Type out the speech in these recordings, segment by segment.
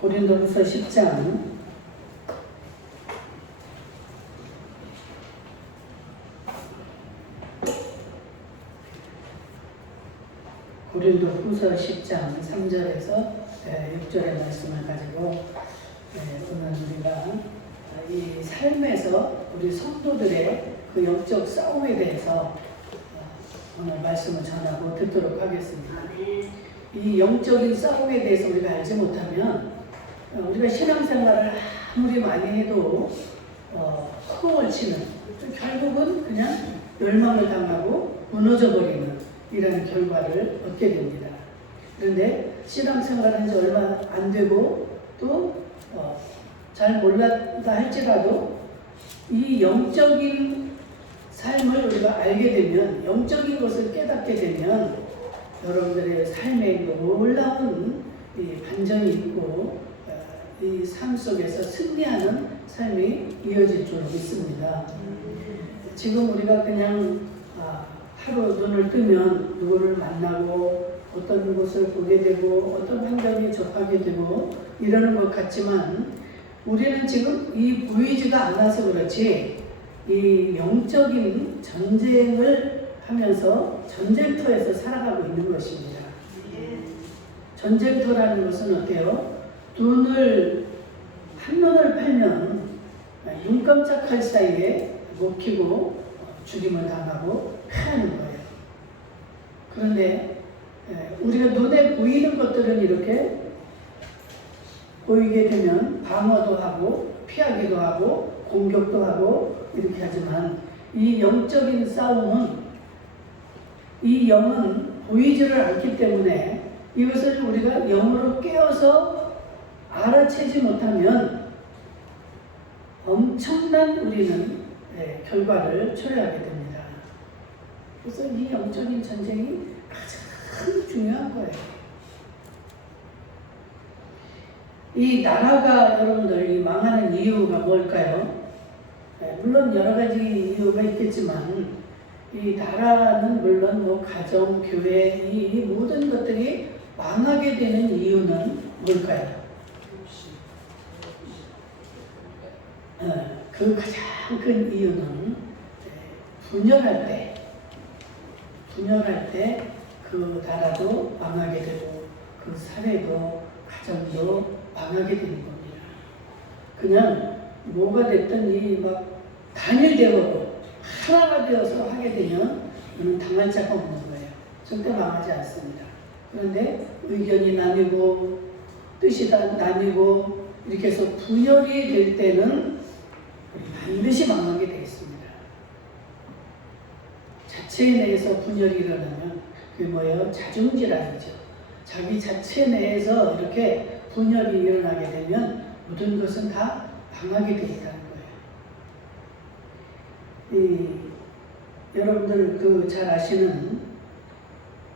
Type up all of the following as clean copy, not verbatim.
고린도후서 10장 고린도후서 10장 3절에서 6절의 말씀을 가지고 오늘 우리가 이 삶에서 우리 성도들의 그 영적 싸움에 대해서 오늘 말씀을 전하고 듣도록 하겠습니다. 이 영적인 싸움에 대해서 우리가 알지 못하면 우리가 신앙생활을 아무리 많이 해도 허공을 치는, 결국은 그냥 멸망을 당하고 무너져 버리는 이런 결과를 얻게 됩니다. 그런데 신앙생활한 지 얼마 안 되고 또 잘 몰랐다 할지라도 이 영적인 삶을 우리가 알게 되면, 영적인 것을 깨닫게 되면 여러분들의 삶에 놀라운 이 반전이 있고 이 삶 속에서 승리하는 삶이 이어질 줄 믿습니다. 지금 우리가 그냥 하루 눈을 뜨면 누구를 만나고 어떤 곳을 보게 되고 어떤 환경에 접하게 되고 이러는 것 같지만, 우리는 지금 이 보이지가 않아서 그렇지 이 영적인 전쟁을 하면서 전쟁터에서 살아가고 있는 것입니다. 전쟁터라는 것은 어때요? 한눈을 팔면 눈 깜짝할 사이에 먹히고 죽임을 당하고 패하는 거예요. 그런데 우리가 눈에 보이는 것들은 이렇게 보이게 되면 방어도 하고 피하기도 하고 공격도 하고 이렇게 하지만, 이 영적인 싸움은, 이 영은 보이지를 않기 때문에 이것을 우리가 영으로 깨어서 알아채지 못하면 엄청난 우리는 결과를 초래하게 됩니다. 그래서 이 영적인 전쟁이 가장 중요한 거예요. 이 나라가 여러분들 망하는 이유가 뭘까요? 물론 여러 가지 이유가 있겠지만, 이 나라는 물론 가정, 교회, 이 모든 것들이 망하게 되는 이유는 뭘까요? 그 가장 큰 이유는 분열할 때 그 나라도 망하게 되고 그 사회도 가정도 망하게 되는 겁니다. 그냥 뭐가 됐든 이 단일되고 하나가 되어서 하게 되면 당할 자가 없는 거예요. 절대 망하지 않습니다. 그런데 의견이 나뉘고 뜻이 나뉘고 이렇게 해서 분열이 될 때는 반드시 망하게 되어 있습니다. 자체 내에서 분열이 일어나면 그게 뭐예요? 자중질환이죠. 자기 자체 내에서 이렇게 분열이 일어나게 되면 모든 것은 다 망하게 되어 있다는 거예요. 여러분들 잘 아시는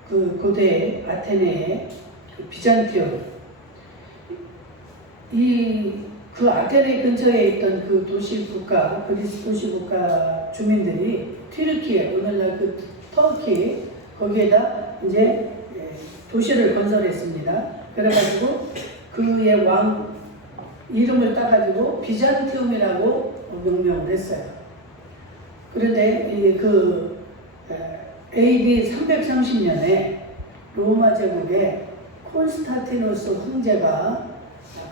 그 고대 아테네의 비잔티움, 그 아테네 근처에 있던 그 도시국가, 그리스 도시국가 주민들이 튀르키예, 오늘날 그 터키, 거기에다 이제 도시를 건설했습니다. 그래가지고 그의 왕 이름을 따가지고 비잔티움이라고 명명을 했어요. 그런데 AD 330년에 로마 제국의 콘스탄티누스 황제가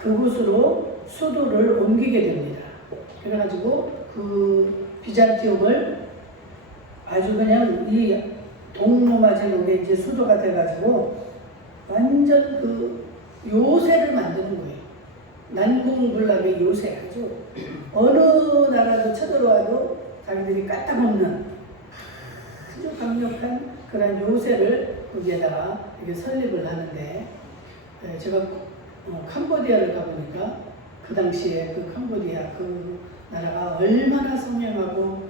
그곳으로 수도를 옮기게 됩니다. 그래가지고 그 비잔티움을 아주 그냥 이 동로마 제국의 이제 수도가 돼가지고 완전 그 요새를 만드는 거예요. 난공불락의 요새, 어느 나라도 쳐들어와도 자기들이 까딱없는 아주 강력한 그런 요새를 거기에다가 이렇게 설립을 하는데, 제가 캄보디아를 가보니까 그 당시에 그 캄보디아 그 나라가 얼마나 선명하고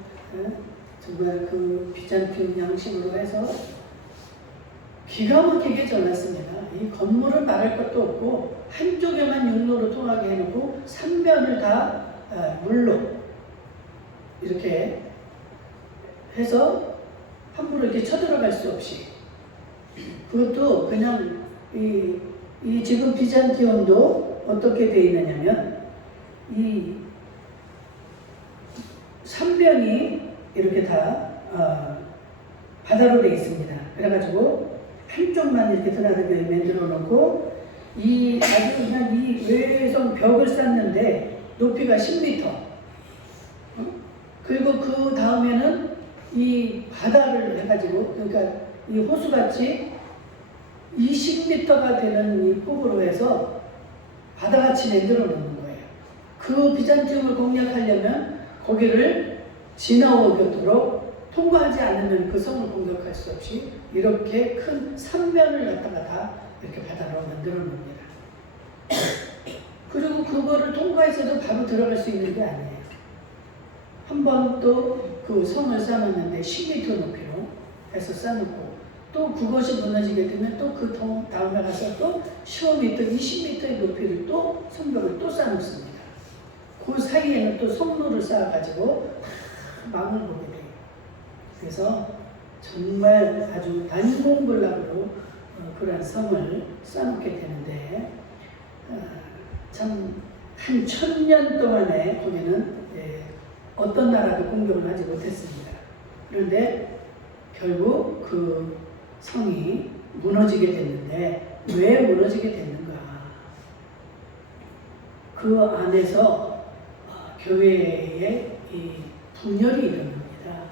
정말 그 비잔티움 양식으로 해서 기가 막히게 전했습니다. 이 건물을 말할 것도 없고 한쪽에만 육로로 통하게 해놓고 3면을 다 물로 이렇게 해서 함부로 이렇게 쳐들어갈 수 없이, 그것도 그냥 이 지금 비잔티움도 어떻게 되어 있느냐면 이 삼면이 이렇게 다 바다로 되어 있습니다. 그래가지고 한쪽만 이렇게 드나들게 만들어 놓고 이 아주 그냥 이 외성 벽을 쌓는데 높이가 10m. 그리고 그 다음에는 이 바다를 해가지고 그러니까 이 호수같이 20m가 되는 이 폭으로 해서 바다같이 만들어 놓는 거예요. 그 비잔티움을 공략하려면 거기를 지나오도록 통과하지 않으면 그 성을 공격할 수 없이 이렇게 큰 삼면을 갖다가 다 이렇게 바다로 만들어 놓습니다. 그리고 그거를 통과해서도 바로 들어갈 수 있는 게 아니에요. 한 번 또 그 성을 쌓았는데 10m 높이로 해서 쌓아놓고 또 그것이 무너지게 되면 또 그 다음에 가서 또 15m, 20m의 높이를 또 성벽을 또 쌓아놓습니다. 그 사이에는 또 성로를 쌓아가지고 망을 보게 돼요. 그래서 정말 아주 난공불락으로 그러한 성을 쌓아놓게 되는데 참 한 1000년 동안에 거기는 어떤 나라도 공격을 하지 못했습니다. 그런데 결국 그 성이 무너지게 됐는데 왜 무너지게 됐는가? 그 안에서 교회에 이 분열이 일어납니다.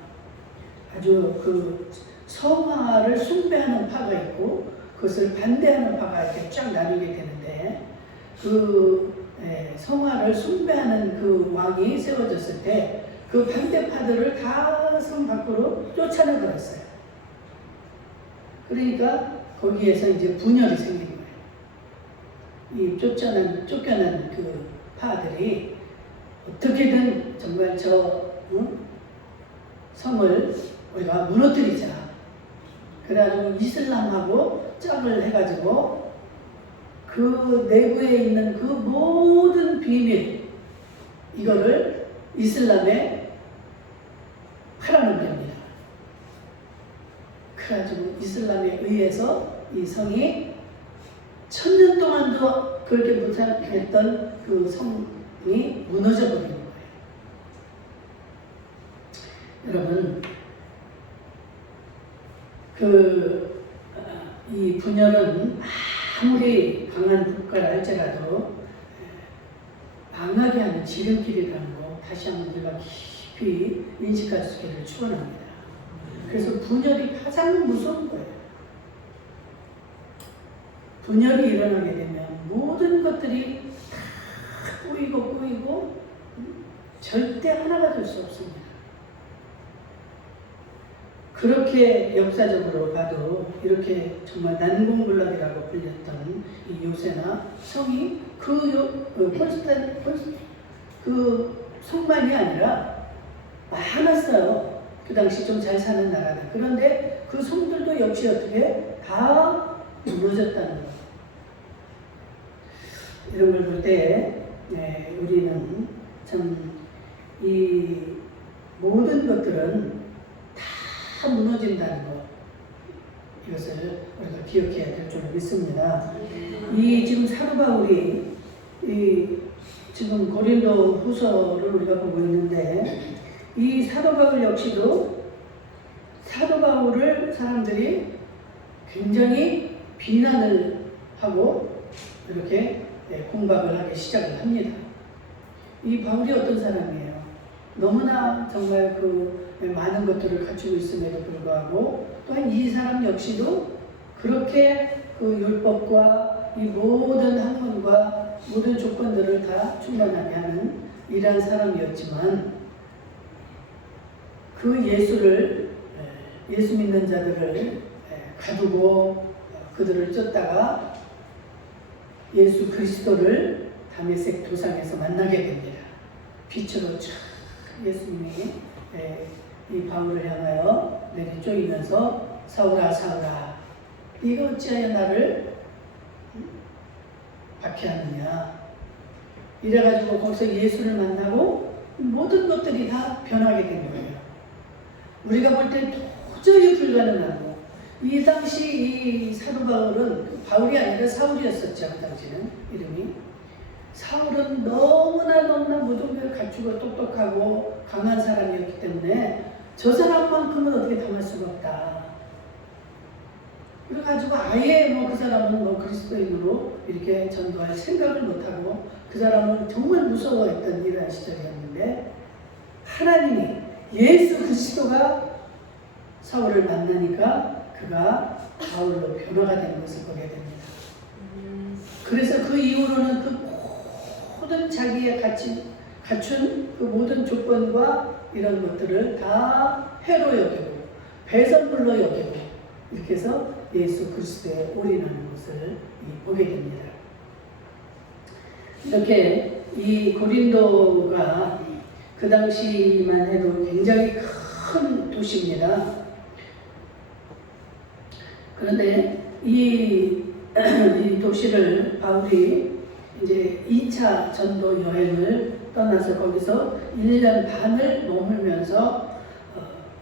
아주 그 성화를 숭배하는 파가 있고 그것을 반대하는 파가 이렇게 쫙 나뉘게 되는데 그 성화를 숭배하는 그 왕이 세워졌을 때 그 반대파들을 다 성 밖으로 쫓아내버렸어요. 그러니까 거기에서 이제 분열이 생긴 거예요. 이 쫓겨난 그 파들이 어떻게든 정말 저 성을 우리가 무너뜨리자. 그래가지고 이슬람하고 짝을 해가지고 그 내부에 있는 그 모든 비밀 이거를 이슬람에 팔아넘깁니다. 그래가지고 이슬람에 의해서 이 성이 1000년 동안도 그렇게 못했던 그 성이 무너져 버리는 거예요. 여러분, 이 분열은 아무리 강한 국가라 할지라도 망하게 하는 지름길이라는 거 다시 한번 우리가 깊이 인식할 수 있기를 축원합니다. 그래서 분열이 가장 무서운 거예요. 분열이 일어나게 되면 모든 것들이 다 꼬이고 절대 하나가 될 수 없습니다. 그렇게 역사적으로 봐도 이렇게 정말 난공불락이라고 불렸던 이 요새나 성이 그 성만이 아니라 많았어요. 그 당시 좀 잘 사는 나라들. 그런데 그 성들도 역시 어떻게 다 무너졌다는 것. 이런 걸 볼 때 우리는 참 이 모든 것들은 다 무너진다는 것, 이것을 우리가 기억해야 될 줄 믿습니다. 이 지금 사도 바울이 지금 고린도 후서를 우리가 보고 있는데 이 사도 바울 역시도 사도 바울을 사람들이 굉장히 비난을 하고 이렇게 공박을 하기 시작을 합니다. 이 바울이 어떤 사람이에요? 너무나 정말 그 많은 것들을 갖추고 있음에도 불구하고 또한 이 사람 역시도 그렇게 그 율법과 이 모든 학문과 모든 조건들을 다 충만하게 하는 이러한 사람이었지만 그 예수 믿는 자들을 가두고 그들을 쫓다가 예수 그리스도를 다메섹 도상에서 만나게 됩니다. 빛으로 쫙 예수님이 이 바울을 향하여 내리쪼이면서 사울아 사울아 네가 어찌하여 나를 박해하느냐 이래가지고 거기서 예수를 만나고 모든 것들이 다 변하게 된 거예요. 우리가 볼 때 도저히 불가능하고 이 당시 이 사도 바울은 바울이 아니라 사울이었었죠. 그 당시는 이름이 사울은 너무나 모든 걸 갖추고 똑똑하고 강한 사람이었기 때문에 저 사람만큼은 어떻게 당할 수가 없다. 그래가지고 아예 그 사람은 그리스도인으로 이렇게 전도할 생각을 못하고 그 사람은 정말 무서워했던 이러한 시절이었는데 하나님이 예수 그리스도가 사울을 만나니까 그가 바울로 변화가 되는 것을 보게 됩니다. 그래서 그 이후로는 그 모든 자기의 갖춘 그 모든 조건과 이런 것들을 다 해로 여기고 배설물로 여기고 이렇게 해서 예수 그리스도에 올인하는 것을 보게 됩니다. 이렇게 이 고린도가 그 당시만 해도 굉장히 큰 도시입니다. 그런데 이 도시를 바울이 이제 2차 전도 여행을 떠나서 거기서 1년 반을 머물면서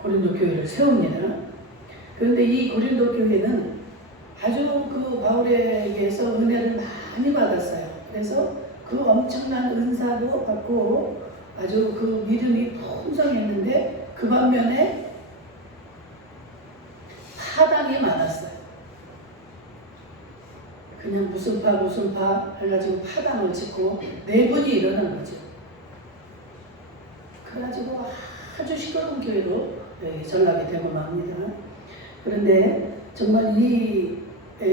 고린도 교회를 세웁니다. 그런데 이 고린도 교회는 아주 그 바울에게서 은혜를 많이 받았어요. 그래서 그 엄청난 은사도 받고 아주 그 믿음이 풍성했는데 그 반면에 파당이 많았어요. 그냥 무슨 파 해가지고 파당을 짓고 내분이 일어난 거죠. 그래가지고 아주 시끄러운 교회로 전락이 되고 맙니다. 그런데 정말 이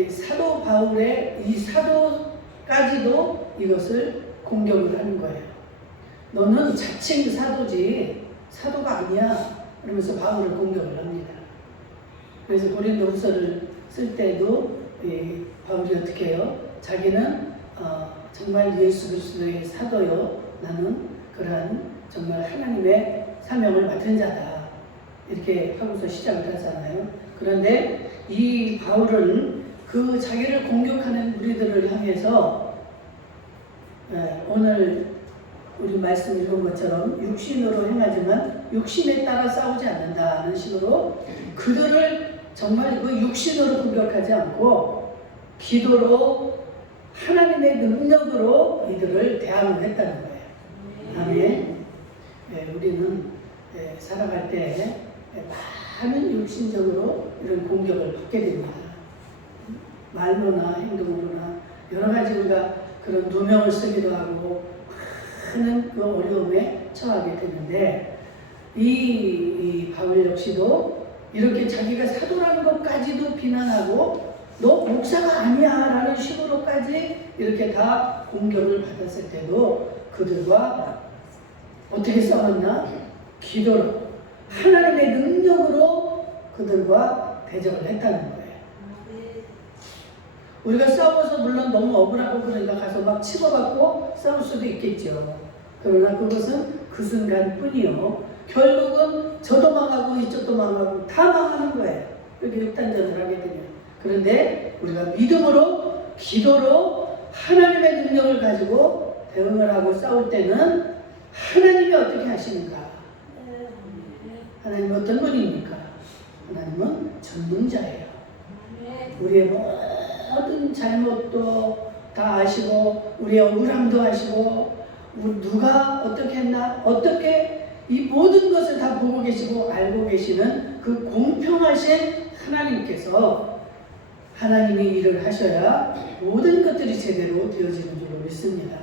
사도 바울의 이 사도까지도 이것을 공격을 하는 거예요. 너는 자칭 사도지 사도가 아니야. 그러면서 바울을 공격을 합니다. 그래서 고린도후서를 쓸 때도 바울이 어떻게 해요? 자기는 정말 예수 그리스도의 사도요. 나는 그러한 정말 하나님의 사명을 맡은 자다. 이렇게 하고서 시작을 하잖아요. 그런데 이 바울은 그 자기를 공격하는 무리들을 향해서 오늘 우리 말씀 읽은 것처럼 육신으로 행하지만 육신에 따라 싸우지 않는다는 식으로 그들을 정말 그 육신으로 공격하지 않고 기도로 하나님의 능력으로 이들을 대항을 했다는 거예요. 아멘. 우리는 살아갈 때 많은 육신적으로 이런 공격을 받게 됩니다. 말로나 행동으로나 여러 가지 우리가 그런 누명을 쓰기도 하고 많은 그 어려움에 처하게 되는데 이 바울 역시도 이렇게 자기가 사도라는 것까지도 비난하고 너 목사가 아니야 라는 식으로까지 이렇게 다 공격을 받았을 때도 그들과 어떻게 싸웠나? 기도로 하나님의 능력으로 그들과 대적을 했다는 거예요. 우리가 싸워서 물론 너무 억울하고 그러니까 가서 막 치고받고 싸울 수도 있겠죠. 그러나 그것은 그 순간뿐이요. 결국은 저도 망하고 이쪽도 망하고 다 망하는 거예요. 이렇게 육단전을 하게 되면. 그런데 우리가 믿음으로 기도로 하나님의 능력을 가지고 대응을 하고 싸울 때는 하나님이 어떻게 하시는가? 하나님은 어떤 분입니까? 하나님은 전능자예요. 우리의 모든 잘못도 다 아시고 우리의 억울함도 아시고 누가 어떻게 했나 어떻게 이 모든 것을 다 보고 계시고 알고 계시는 그 공평하신 하나님께서 하나님이 일을 하셔야 모든 것들이 제대로 되어지는 줄로 믿습니다.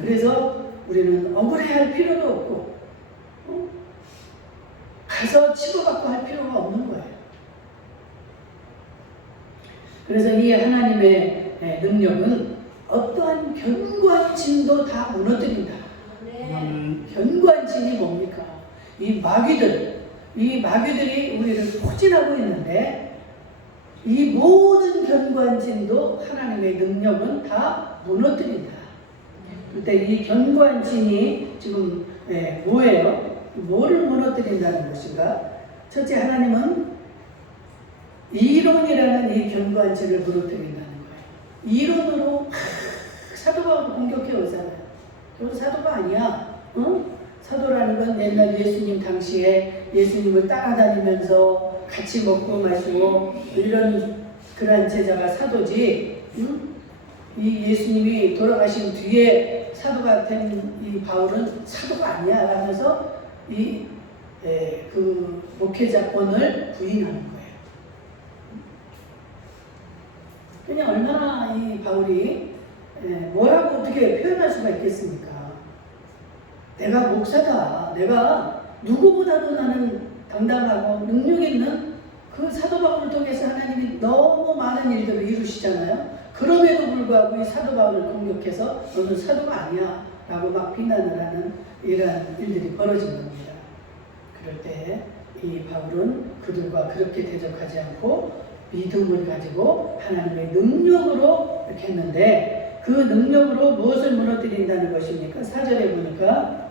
그래서 우리는 억울해할 필요도 없고 가서 치고받고 할 필요가 없는 거예요. 그래서 이 하나님의 능력은 어떠한 견고한 진도 다 무너뜨린다. 견고한 진이 뭡니까? 이 마귀들이 우리를 포진하고 있는데 이 모든 견고한 진도 하나님의 능력은 다 무너뜨린다. 그때 이 견고한 진이 지금 뭐예요? 뭐를 무너뜨린다는 것인가? 첫째, 하나님은 이론이라는 이 견고한 진을 무너뜨린다는 거예요. 이론으로 사도가 공격해 오잖아요. 그건 사도가 아니야. 응? 사도라는 건 옛날 예수님 당시에 예수님을 따라다니면서 같이 먹고 마시고 이런 그러한 제자가 사도지. 응? 이 예수님이 돌아가신 뒤에 사도가 된 이 바울은 사도가 아니야 하면서 그 목회자권을 부인하는 거예요. 그냥 얼마나 이 바울이 뭐라고 어떻게 표현할 수가 있겠습니까? 내가 목사다. 내가 누구보다도 나는 당당하고 능력 있는 그 사도 바울을 통해서 하나님이 너무 많은 일들을 이루시잖아요. 그럼에도 불구하고 이 사도 바울을 공격해서 너는 사도가 아니야 라고 막 비난을 하는 이러한 일들이 벌어진 겁니다. 그럴 때 이 바울은 그들과 그렇게 대적하지 않고 믿음을 가지고 하나님의 능력으로 이렇게 했는데 그 능력으로 무엇을 무너뜨린다는 것입니까? 4절에 보니까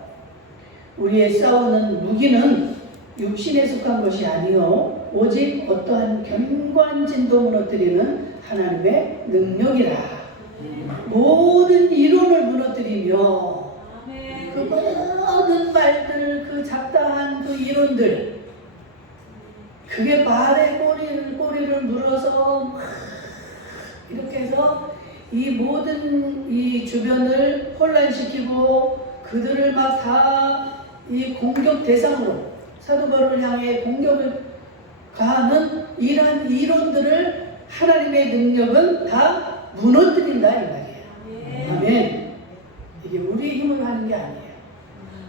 우리의 싸우는 무기는 육신에 속한 것이 아니요 오직 어떠한 견고한진도 무너뜨리는 하나님의 능력이라. 모든 이론을 무너뜨리며 그 모든 말들, 그 잡다한 그 이론들, 그게 말의 꼬리를 물어서 막 이렇게 해서 이 모든 이 주변을 혼란시키고 그들을 막 다 이 공격 대상으로 사도 바울을 향해 공격을 가하는 이러한 이론들을 하나님의 능력은 다 무너뜨린다 이 말이에요. 아멘. 이게 우리의 힘으로 하는 게 아니에요.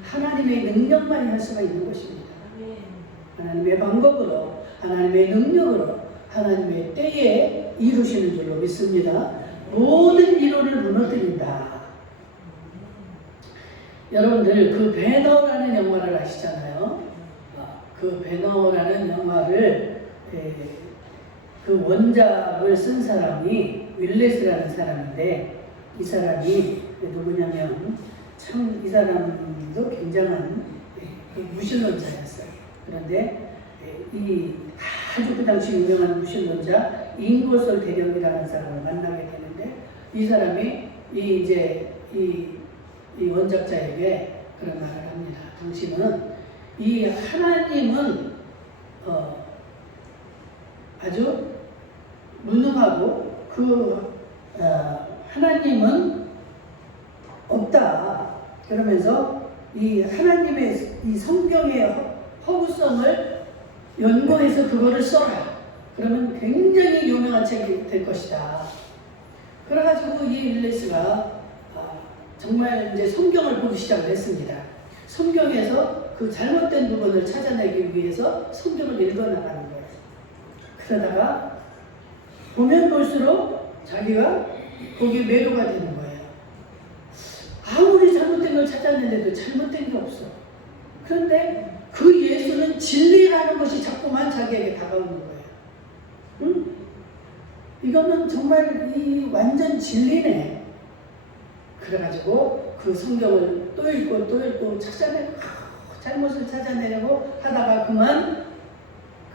하나님의 능력만이 할 수가 있는 것입니다. 하나님의 방법으로, 하나님의 능력으로, 하나님의 때에 이루시는 줄로 믿습니다. 모든 이론을 무너뜨린다. 여러분들 그 배너라는 영화를 아시잖아요. 그 배너라는 영화를 그 원작을 쓴 사람이 윌렛이라는 사람인데 이 사람이 누구냐면 참 이 사람도 굉장한 무신론자였어요. 그런데 이 아주 그 당시 유명한 무신론자 잉고솔 대령이라는 사람을 만나게 되는데 이 사람이 이 원작자에게 그런 말을 합니다. 당신은 이 하나님은 아주 무능하고 그 하나님은 없다. 그러면서 이 하나님의 이 성경의 허구성을 연구해서 그거를 써라. 그러면 굉장히 유명한 책이 될 것이다. 그래가지고 이 윌레스가 정말 이제 성경을 보기 시작을 했습니다. 성경에서 그 잘못된 부분을 찾아내기 위해서 성경을 읽어나가는 거예요. 그러다가 보면 볼수록 자기가 거기에 매료가 되는 거예요. 아무리 잘못된 걸 찾아내는데도 잘못된 게 없어. 그런데 그 예수는 진리라는 것이 자꾸만 자기에게 다가오는 거예요. 응? 이거는 정말 이 완전 진리네. 그래가지고 그 성경을 또 읽고 찾아내고 잘못을 찾아내려고 하다가 그만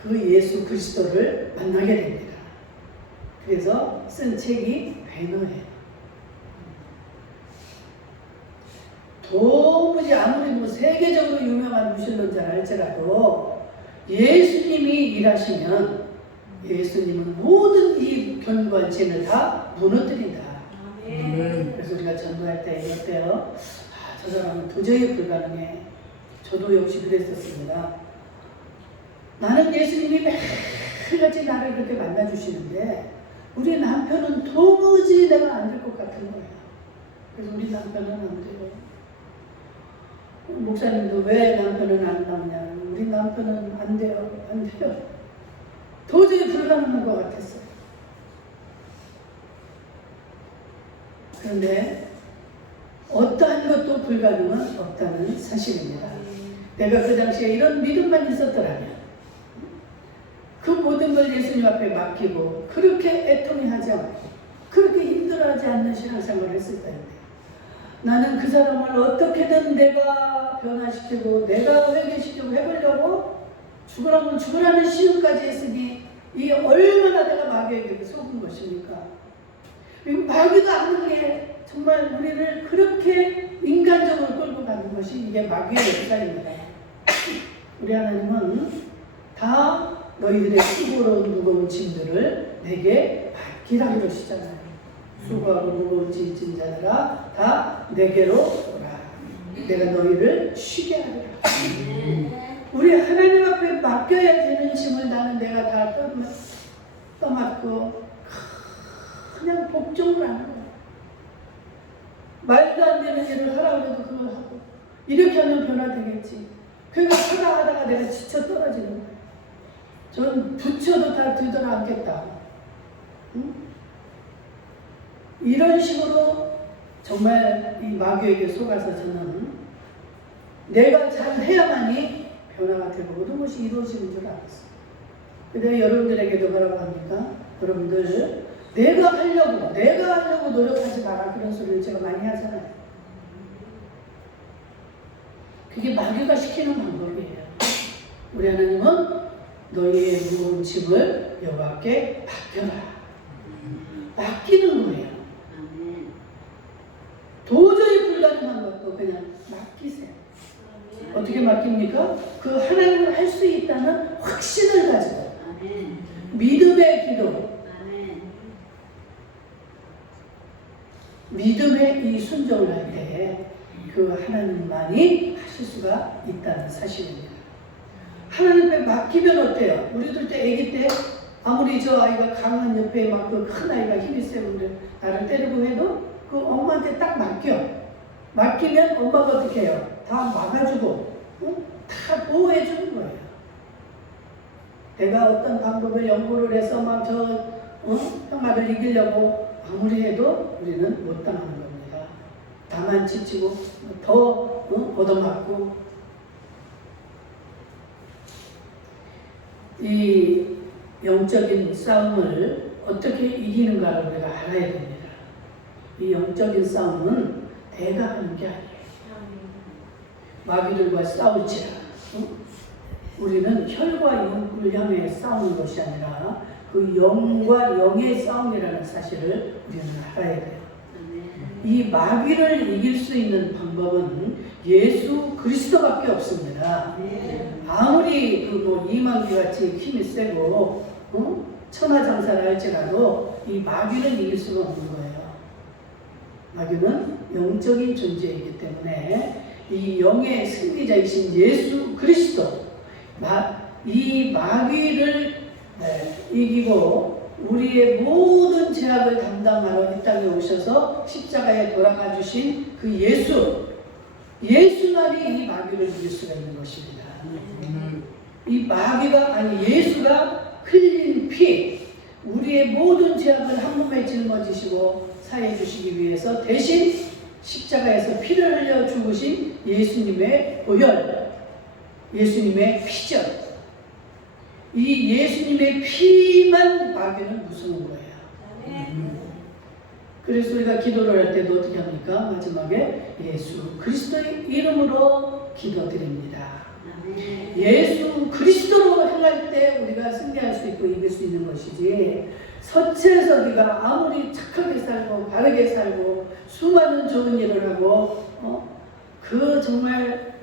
그 예수 그리스도를 만나게 됩니다. 그래서 쓴 책이 배너예요. 도무지 아무리 뭐 세계적으로 유명한 무신론자라 할지라도 예수님이 일하시면 예수님은 모든 이 견고한 진을 다 무너뜨린다. 그래서 우리가 전도할 때 어때요? 저 사람은 도저히 불가능해. 저도 역시 그랬었습니다. 나는 예수님이 매일같이 나를 그렇게 만나주시는데 우리 남편은 도무지 내가 안 될 것 같은 거예요. 그래서 우리 남편은 안 돼요. 목사님도 왜 남편은 안 나오냐. 우리 남편은 안 돼요. 도저히 불가능한 것 같았어요. 그런데 어떠한 것도 불가능은 없다는 사실입니다. 내가 그 당시에 이런 믿음만 있었더라면 그 모든 걸 예수님 앞에 맡기고 그렇게 애통해하지 않고 그렇게 힘들어하지 않는 신앙생활을 했을 텐데 나는 그 사람을 어떻게든 내가 변화시키고 내가 회개시키고 해보려고 죽으라면 죽으라는 시험까지 했으니 이게 얼마나 내가 마귀에게 속은 것입니까? 마귀도 아는 게 정말 우리를 그렇게 인간적으로 끌고 가는 것이 이게 마귀의 역사입니다. 우리 하나님은 다 너희들의 수고로운 무거운 짐들을 내게 맡기라 그러시잖아요. 수고하고 무거운 짐진 자들아 다 내게로 오라. 내가 너희를 쉬게 하리라. 우리 하나님 앞에 맡겨야 되는 짐을 나는 내가 다 떠맡고 그냥 복종을 하는 거야. 말도 안 되는 일을 하라고 해도 그걸 하고, 이렇게 하면 변화되겠지. 그러니까 하다가 내가 지쳐 떨어지는 거야. 전 부처도 다 뒤돌아앉겠다. 응? 이런 식으로 정말 이 마귀에게 속아서 저는 내가 잘 해야만이 변화가 되고 모든 것이 이루어지는 줄 알았어요. 근데 여러분들에게도 뭐라고 합니까? 여러분들 내가 하려고 노력하지 마라, 그런 소리를 제가 많이 하잖아요. 그게 마귀가 시키는 방법이에요. 우리 하나님은 너희의 무거운 짐을 여호와께 맡겨라. 맡기는 거예요. 도저히 불가능한 것도 그냥 맡기세요. 어떻게 맡깁니까? 그 하나님을 할 수 있다는 확신을 가지고 믿음의 기도, 믿음의 이 순종을 할 때 그 하나님만이 하실 수가 있다는 사실입니다. 하나님 앞에 맡기면 어때요? 우리들 때 아기 때 아무리 저 아이가 강한 옆에 막 그 큰 아이가 힘이 세고 나를 때리고 해도 그 엄마한테 딱 맡기면 엄마가 어떻게 해요? 다 막아주고, 응? 다 보호해주는 거예요. 내가 어떤 방법을 연구를 해서 막 형아를 이기려고 아무리 해도 우리는 못 당하는 겁니다. 다만 지치고 더 얻어맞고. 이 영적인 싸움을 어떻게 이기는가를 우리가 알아야 됩니다. 이 영적인 싸움은 내가 하는 게 아니에요. 마귀들과 싸울지라. 우리는 혈과 육을 향해 싸우는 것이 아니라 그 영과 영의 싸움이라는 사실을 우리는 알아야 돼요. 이 마귀를 이길 수 있는 방법은 예수 그리스도밖에 없습니다. 아무리 이만기 같이 힘이 세고 천하장사를 할지라도 이 마귀를 이길 수가 없는 거예요. 마귀는 영적인 존재이기 때문에 이 영의 승리자이신 예수 그리스도, 이 마귀를 이기고 우리의 모든 죄악을 담당하러 이 땅에 오셔서 십자가에 돌아가 주신 그 예수만이 이 마귀를 이길 수가 있는 것입니다. 예수가 흘린 피, 우리의 모든 죄악을 한 몸에 짊어지시고 사해 주시기 위해서 대신 십자가에서 피를 흘려 죽으신 예수님의 보혈, 예수님의 피죠. 이 예수님의 피만 마귀는 무서운 거예요. 그래서 우리가 기도를 할 때도 어떻게 합니까? 마지막에 예수 그리스도의 이름으로 기도드립니다. 예수 그리스도로 행할 때 우리가 승리할 수 있고 이길 수 있는 것이지, 서체서기가 아무리 착하게 살고 바르게 살고 수많은 좋은 일을 하고 그 정말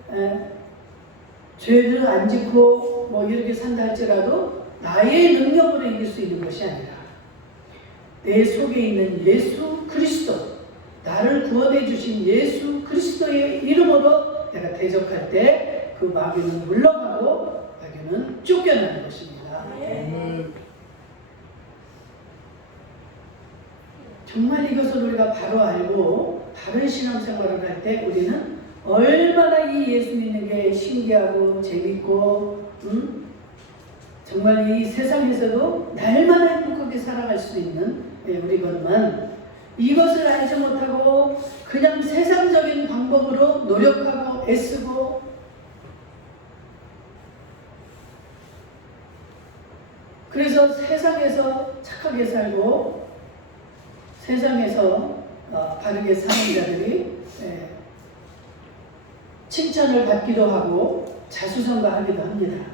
죄를 안 짓고 이렇게 산다 할지라도 나의 능력으로 이길 수 있는 것이 아니라 내 속에 있는 예수 그리스도, 나를 구원해 주신 예수 그리스도의 이름으로 내가 대적할 때 그 마귀는 물러가고 마귀는 쫓겨나는 것입니다. 정말 이것을 우리가 바로 알고 바른 신앙생활을 할 때 우리는 얼마나 이 예수 믿는 게 신기하고 재밌고 정말 이 세상에서도 날마다 행복하게 살아갈 수 있는 우리건만, 이것을 알지 못하고 그냥 세상적인 방법으로 노력하고 애쓰고 그래서 세상에서 착하게 살고 세상에서 바르게 사는 자들이 칭찬을 받기도 하고 자수성가하기도 합니다.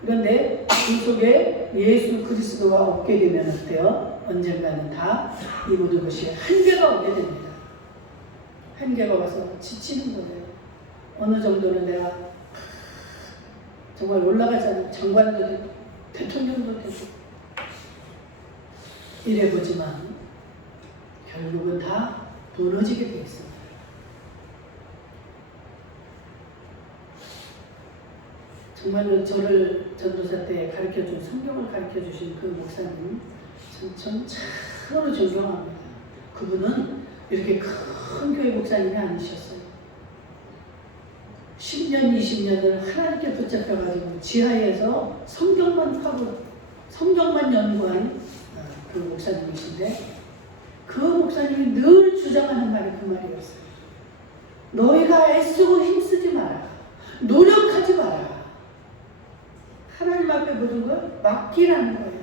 그런데 그 속에 예수 그리스도가 없게 되면 어때요? 언젠가는 다 이 모든 것이 한계가 오게 됩니다. 한계가 와서 지치는 거예요. 어느 정도는 내가 정말 올라가자면 장관도 되고 대통령도 되고 이래보지만 결국은 다 무너지게 돼 있습니다. 정말로 저를 전도사 때 가르쳐준, 성경을 가르쳐주신 그 목사님 전 참으로 존경합니다. 그분은 이렇게 큰 교회 목사님이 아니셨어요. 10년, 20년을 하나님께 붙잡혀가지고 지하에서 성경만 하고 성경만 연구한 그 목사님이신데, 그 목사님이 늘 주장하는 말이 그 말이었어요. 너희가 애쓰고 힘쓰지 마라. 노력하지 마라. 하나님 앞에 모든 걸 맡기라는 거예요.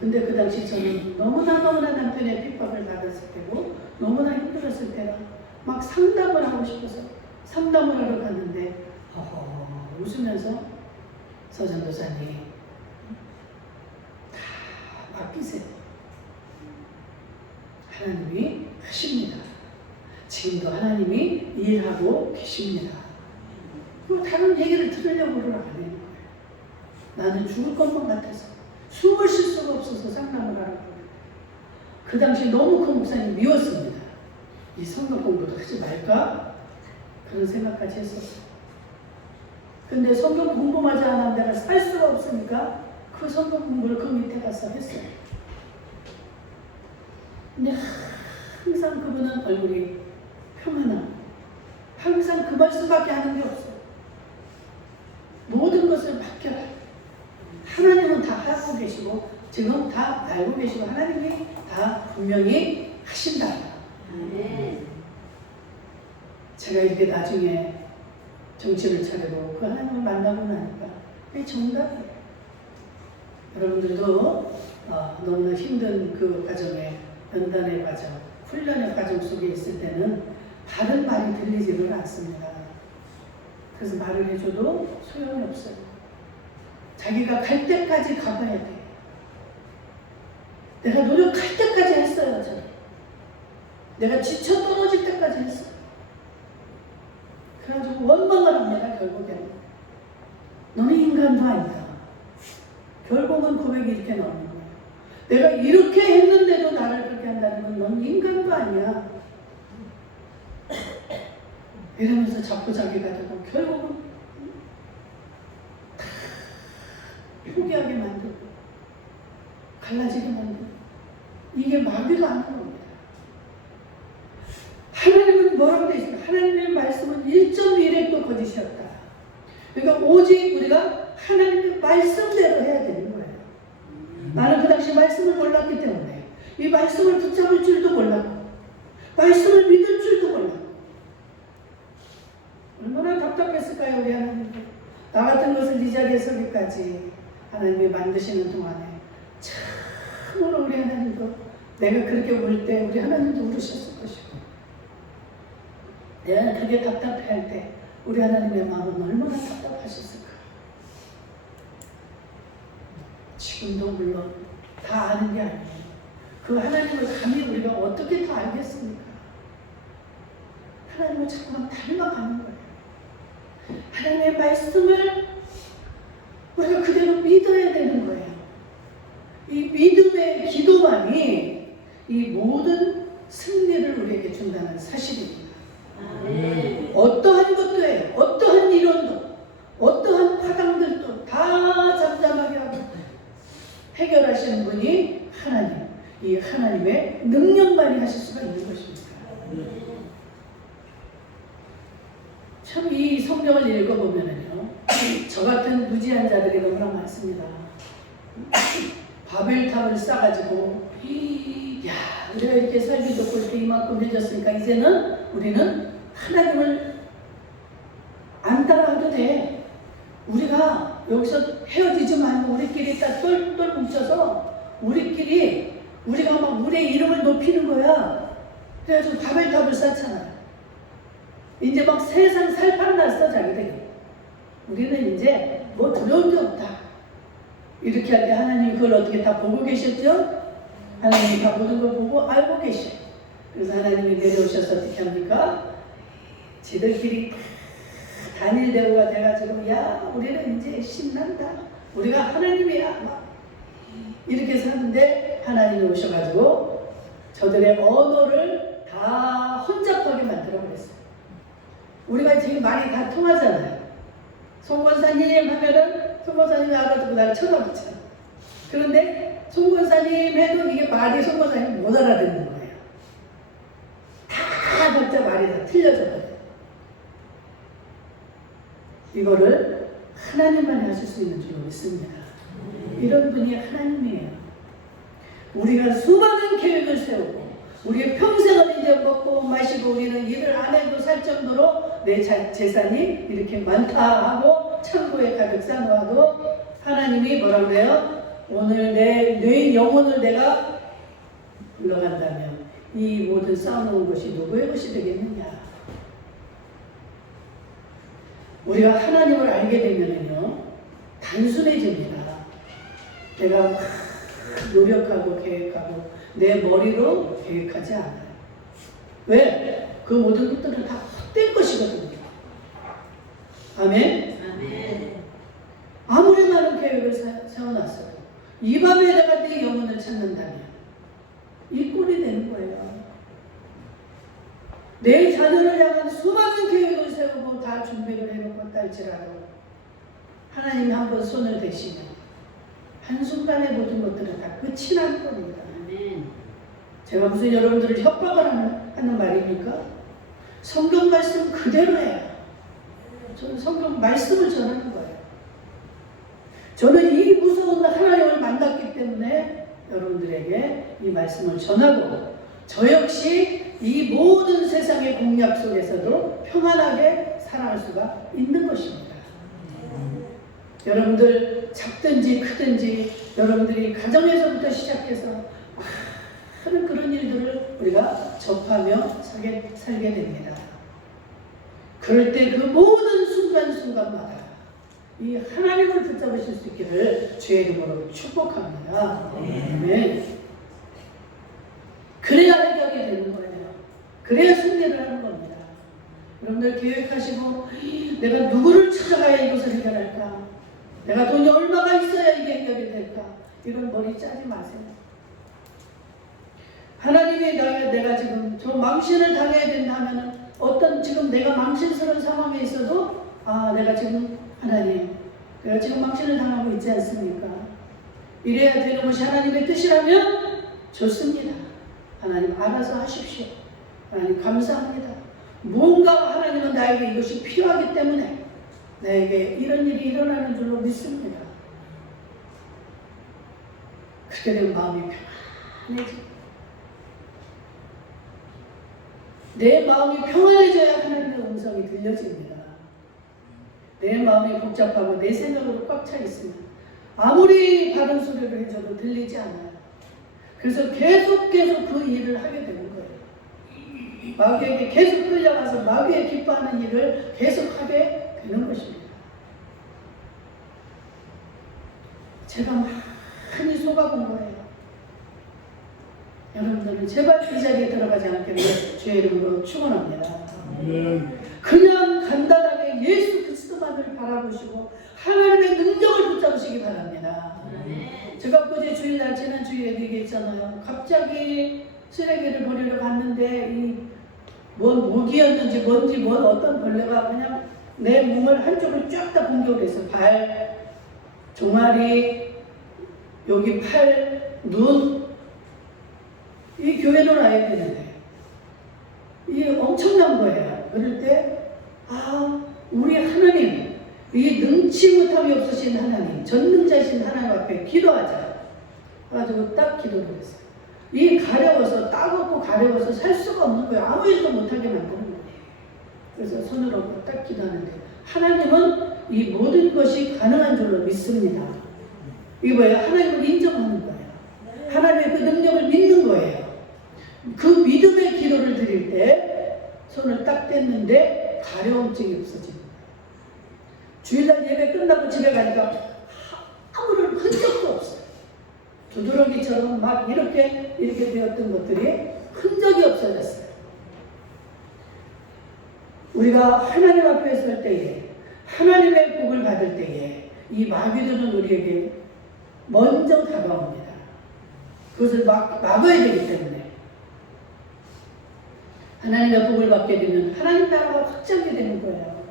근데 그 당시 저는 너무나 남편의 핍박을 받았을 때고 너무나 힘들었을 때라 막 상담을 하고 싶어서 상담을 하러 갔는데 웃으면서 서전도사님 다 맡기세요. 하나님이 하십니다. 지금도 하나님이 일하고 계십니다. 그 다른 얘기를 들으려고는 안 해요. 나는 죽을 것만 같아서 숨을 쉴 수가 없어서 상담을 하라고. 그 당시 너무 그 목사님 미웠습니다. 이 성경 공부도 하지 말까? 그런 생각까지 했었어요. 근데 성경 공부마저 안 하면 내가 살 수가 없으니까 그 성경 공부를 그 밑에 가서 했어요. 근데 항상 그분은 얼굴이 평안함. 항상 그 말씀밖에 하는 게 없어요. 모든 것을 맡겨라. 하나님은 다 하고 계시고 지금 다 알고 계시고 하나님이 다 분명히 하신다. 제가 이렇게 나중에 정신을 차리고 그 하나님을 만나고 나니까 그게 정답이에요. 여러분들도 너무나 힘든 그 과정에 연단의 과정, 훈련의 과정 속에 있을 때는 바른 말이 들리지를 않습니다. 그래서 말을 해줘도 소용이 없어요. 자기가 갈 때까지 가봐야 돼. 내가 노력할 때까지 했어요. 저는. 내가 지쳐 떨어질 때까지 했어요. 그래가지고 원망을 합니다. 결국에는. 너는 인간도 아니다. 결국은 고백이 이렇게 나오는 거예요. 내가 이렇게 했는데도 나를 그렇게 한다는 건 넌 인간도 아니야. 이러면서 자꾸 자기가 되고 결국은 포기하게 만들고 갈라지게 만들고 이게 마귀가 하는 겁니다. 하나님은 뭐라고 되어 있습니까? 하나님의 말씀은 1.1핵도 거짓이었다. 그러니까 오직 우리가 하나님의 말씀대로 해야 되는 거예요. 나는 그 당시 말씀을 몰랐기 때문에 이 말씀을 붙잡을 줄도 몰랐고 말씀을 믿을 줄도 몰랐고 얼마나 답답했을까요? 우리 하나님. 나 같은 것을 이 자리에 서기까지 하나님이 만드시는 동안에 참으로 우리 하나님도 내가 그렇게 울 때 우리 하나님도 울으셨을 것이고 내가 그게 답답할 때 우리 하나님의 마음은 얼마나 답답하셨을까. 지금도 물론 다 아는 게 아니에요. 그 하나님을 감히 우리가 어떻게 다 알겠습니까? 하나님을 자꾸만 닮아가는 거예요. 하나님의 말씀을 우리가 그대로 믿어야 되는 거예요. 이 믿음의 기도만이 이 모든 승리를 우리에게 준다는 사실입니다. 어떠한 것도예요. 어떠한 이론도 어떠한 파당들도 다 잠잠하게 하고 해결하시는 분이 하나님. 이 하나님의 능력만이 하실 수가 있는 것입니다. 참 이 성경을 읽어보면요, 저 같은 무지한 자들이 너무나 많습니다. 바벨탑을 쌓아가지고 야, 우리가 이렇게 살기 좋고 이렇게 이만큼 해줬으니까 이제는 우리는 하나님을 안 따라가도 돼. 우리가 여기서 헤어지지 말고 우리끼리 딱 똘똘 뭉쳐서 우리가 막 우리의 이름을 높이는 거야. 그래가지고 바벨탑을 쌓잖아요. 이제 막 세상 살판 났어, 자기들이. 우리는 이제 뭐 두려운 게 없다. 이렇게 할 때 하나님이 그걸 어떻게 다 보고 계셨죠? 하나님이 다 모든 걸 보고 알고 계셔. 그래서 하나님이 내려오셔서 어떻게 합니까? 지들끼리 단일 대우가 돼가지고 야, 우리는 이제 신난다. 우리가 하나님이야. 막 이렇게 사는데 하나님이 오셔가지고 저들의 언어를 다 혼잡하게 만들어버렸어요. 우리가 지금 말이 다 통하잖아요. 송권사님 하면은 송권사님이 알아듣고 나를 쳐다보죠. 그런데 송권사님 해도 이게 말이 송권사님 못 알아듣는 거예요. 다 각자 말이 다 틀려져 버려요. 이거를 하나님만이 하실 수 있는 줄로 믿습니다. 이런 분이 하나님이에요. 우리가 수많은 계획을 세우고 우리의 평생을 이제 먹고 마시고 우리는 일을 안 해도 살 정도로 내 재산이 이렇게 많다 하고 창고에 가득 쌓아놔도 하나님이 뭐라 그래요? 오늘 내 영혼을 내가 불러간다면 이 모든 쌓아놓은 것이 누구의 것이 되겠느냐? 우리가 하나님을 알게 되면은요 단순해집니다. 내가 막 노력하고 계획하고 내 머리로 계획하지 않아요. 왜? 그 모든 것들은 다 헛된 것이거든요. 아멘? 아멘. 아무리 많은 계획을 세워놨어도 이 밤에 내가 네 영혼을 찾는다면 이 꼴이 되는 거예요. 내 자녀를 향한 수많은 계획을 세우고 다 준비를 해놓고 딸지라도 하나님이 한번 손을 대시면 한순간에 모든 것들은 다 끝이 날 겁니다. 제가 무슨 여러분들을 협박을 하는 말입니까? 성경 말씀 그대로예요. 저는 성경 말씀을 전하는 거예요. 저는 이 무서운 하나님을 만났기 때문에 여러분들에게 이 말씀을 전하고 저 역시 이 모든 세상의 공략 속에서도 평안하게 살아갈 수가 있는 것입니다. 여러분들 작든지 크든지 여러분들이 가정에서부터 시작해서 많은 그런 일들을 우리가 접하며 살게 됩니다. 그럴 때 그 모든 순간순간마다 이 하나님을 붙잡으실 수 있기를 주의 이름으로 축복합니다. 네. 그래야 해결이 되는 거예요. 그래야 승리를 하는 겁니다. 여러분들 계획하시고 내가 누구를 찾아가야 이것을 해결할까? 내가 돈이 얼마가 있어야 이게 해결이 될까? 이런 머리 짜지 마세요. 하나님이 내가 지금 저 망신을 당해야 된다 하면은 어떤 지금 내가 망신스러운 상황에 있어도 내가 지금 하나님 내가 지금 망신을 당하고 있지 않습니까? 이래야 되는 것이 하나님의 뜻이라면 좋습니다. 하나님 알아서 하십시오. 하나님 감사합니다. 뭔가 하나님은 나에게 이것이 필요하기 때문에 나에게 이런 일이 일어나는 줄로 믿습니다. 그렇게 되면 마음이 평안해집니다. 내 마음이 평안해져야 하나님의 음성이 들려집니다. 내 마음이 복잡하고 내 생각으로 꽉 차 있으면 아무리 바른 소리를 해줘도 들리지 않아요. 그래서 계속 그 일을 하게 되는 거예요. 마귀에게 계속 끌려가서 마귀의 기뻐하는 일을 계속 하게 되는 것입니다. 제가 많이 속아본 거예요. 여러분들은 제발 이 자리에 들어가지 않기를 주의 이름으로 축원합니다. 그냥 간단하게 예수 그리스도만을 바라보시고 하나님의 능력을 붙잡으시기 바랍니다. 제가 어제 주일날 지난 주일에 얘기했잖아요. 갑자기 쓰레기를 버리러 갔는데 뭔 모기였는지 뭔지 어떤 벌레가 그냥 내 몸을 한쪽을 쫙 다 공격을 했어. 발, 종아리, 여기 팔, 눈. 이 교회는 와야 되는데 이게 엄청난 거예요. 그럴 때 우리 하나님, 이 능치 못함이 없으신 하나님, 전능자신 하나님 앞에 기도하자. 그래가지고 딱 기도를 했어요. 이 가려워서 따갑고 가려워서 살 수가 없는 거예요. 아무 일도 못하게 만드는 거예요. 그래서 손을 얹고 딱 기도하는데 하나님은 이 모든 것이 가능한 줄로 믿습니다. 이게 뭐예요? 하나님을 인정하는 거예요. 하나님의 그 능력을 믿는 거예요. 그 믿음의 기도를 드릴 때 손을 딱 뗐는데 가려움증이 없어집니다. 주일날 예배 끝나고 집에 가니까 아무런 흔적도 없어요. 두드러기처럼 막 이렇게 되었던 것들이 흔적이 없어졌어요. 우리가 하나님 앞에 설 때에 하나님의 복을 받을 때에 이 마귀들은 우리에게 먼저 다가옵니다. 그것을 막아야 되기 때문에 하나님의 복을 받게 되면 하나님 나라가 확장이 되는 거예요.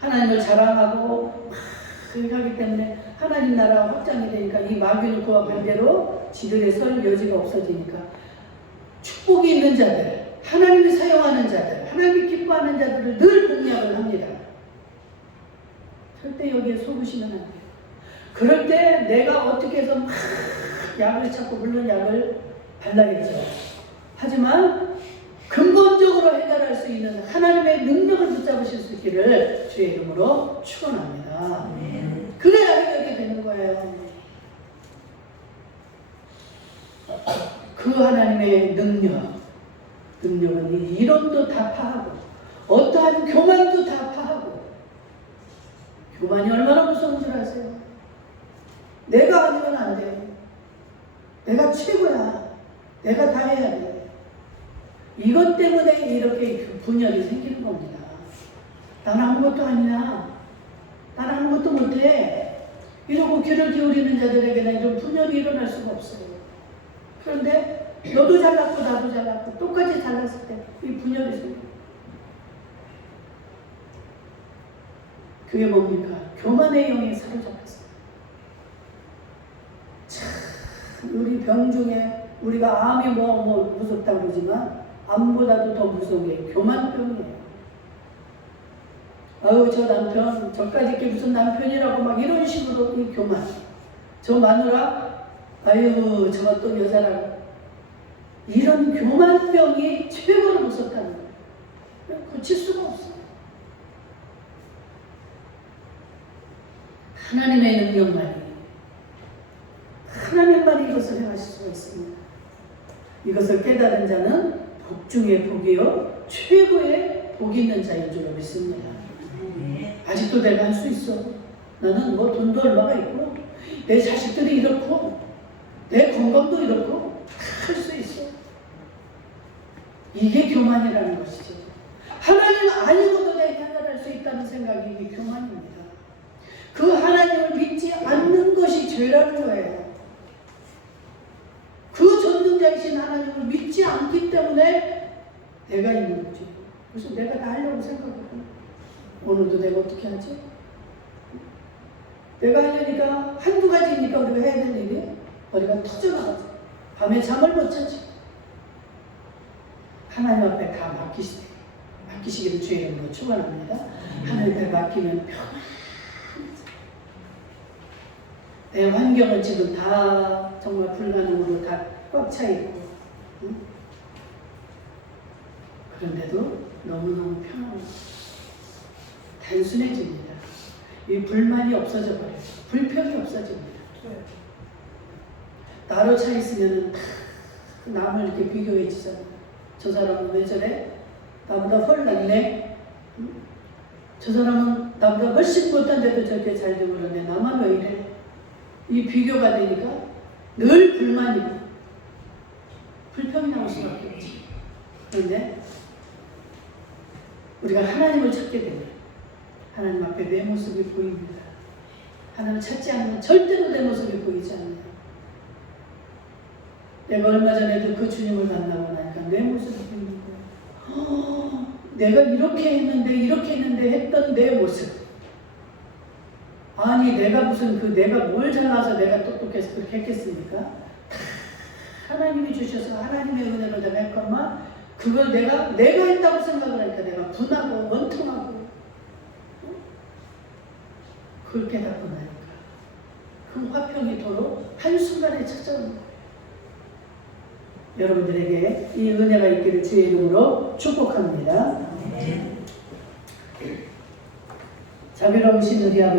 하나님을 자랑하고 막 하기 때문에 하나님 나라 확장이 되니까 이 마귀는 그와 반대로 지들의 설 여지가 없어지니까 축복이 있는 자들, 하나님이 사용하는 자들, 하나님이 기뻐하는 자들을 늘 공략을 합니다. 절대 여기에 속으시면 안 돼요. 그럴 때 내가 어떻게 해서 막 약을 찾고 물론 약을 발라야죠. 하지만 근본적으로 해결할 수 있는 하나님의 능력을 붙잡으실 수 있기를 주의 이름으로 축원합니다. 그래야 해결이 되는 거예요. 그 하나님의 능력은 이 이론도 다 파하고 어떠한 교만도 다 파하고. 교만이 얼마나 무서운 줄 아세요? 내가 아니면 안 돼. 내가 최고야. 내가 다 해야 돼. 이것 때문에 이렇게 분열이 생기는 겁니다. 난 아무것도 아니야. 난 아무것도 못해. 이러고 귀를 기울이는 자들에게는 이런 분열이 일어날 수가 없어요. 그런데 너도 잘났고 나도 잘났고 똑같이 잘났을 때 이 분열이 생겨요. 그게 뭡니까? 교만의 영에 사로잡혔어요. 참, 우리 병 중에 우리가 암이 뭐 무섭다고 그러지만 암보다도 더 무서운 게 교만병이에요. 아유, 저 남편, 저까지 게 무슨 남편이라고 막 이런 식으로 이 교만. 저 마누라, 아유, 저가 또 여자라고. 이런 교만병이 최고로 무섭다는 거예요. 고칠 수가 없어요. 하나님의 능력만이, 하나님만이 이것을 행하실 수가 있습니다. 이것을 깨달은 자는 복 중에 복이요 최고의 복 있는 자인 줄 믿습니다. 아직도 내가 할 수 있어. 나는 뭐 돈도 얼마가 있고 내 자식들이 이렇고 내 건강도 이렇고 다 할 수 있어. 이게 교만이라는 것이죠. 하나님 아니고도 내가 해결할 수 있다는 생각이 이게 교만입니다. 그 하나님을 믿지 않는 것이 죄라는 거예요. 그 전능자이신 하나님을 믿지 않기 때문에 내가 있는 거지. 그래서 내가 다 하려고 생각하고 오늘도 내가 어떻게 하지? 내가 하려니까 한두 가지니까 우리가 해야 될 일이 머리가 터져나가죠. 밤에 잠을 못 자지. 하나님 앞에 다 맡기시기를 주의 이름으로 축원합니다. 하나님 앞에 맡기면 평안해져. 내 환경은 지금 다 정말 불가능으로 다 꽉 차 있고, 응? 그런데도 너무너무 편안해요. 단순해집니다. 이 불만이 없어져 버려요. 불평이 없어집니다. 나로 차 있으면 남을 이렇게 비교해 주잖아요. 저 사람은 왜 저래? 나보다 훨 낫네. 저 사람은 나보다 훨씬 못한데도 저렇게 잘 되고 그러네. 나만 왜 이래? 이 비교가 되니까 늘 불만이고 불평이 나올 수밖에 없지. 그런데 우리가 하나님을 찾게 되면 하나님 앞에 내 모습이 보입니다. 하나님을 찾지 않으면 절대로 내 모습이 보이지 않아요. 내가 얼마 전에도 그 주님을 만나고 나니까 내 모습이 보이는 거예요. 내가 이렇게 했는데 했던 내 모습. 아니 내가 뭘 잘나서 내가 똑똑해서 그렇게 했겠습니까? 하나님이 주셔서 하나님의 은혜로 내가 했건만 그걸 내가 했다고 생각을 하니까 내가 분하고 원통하고 그걸 깨닫고 나니까 그 화평이 도로 한순간에 찾아오는 거예요. 여러분들에게 이 은혜가 있기를 주의 이름으로 축복합니다. 자비로우신 우리 아버지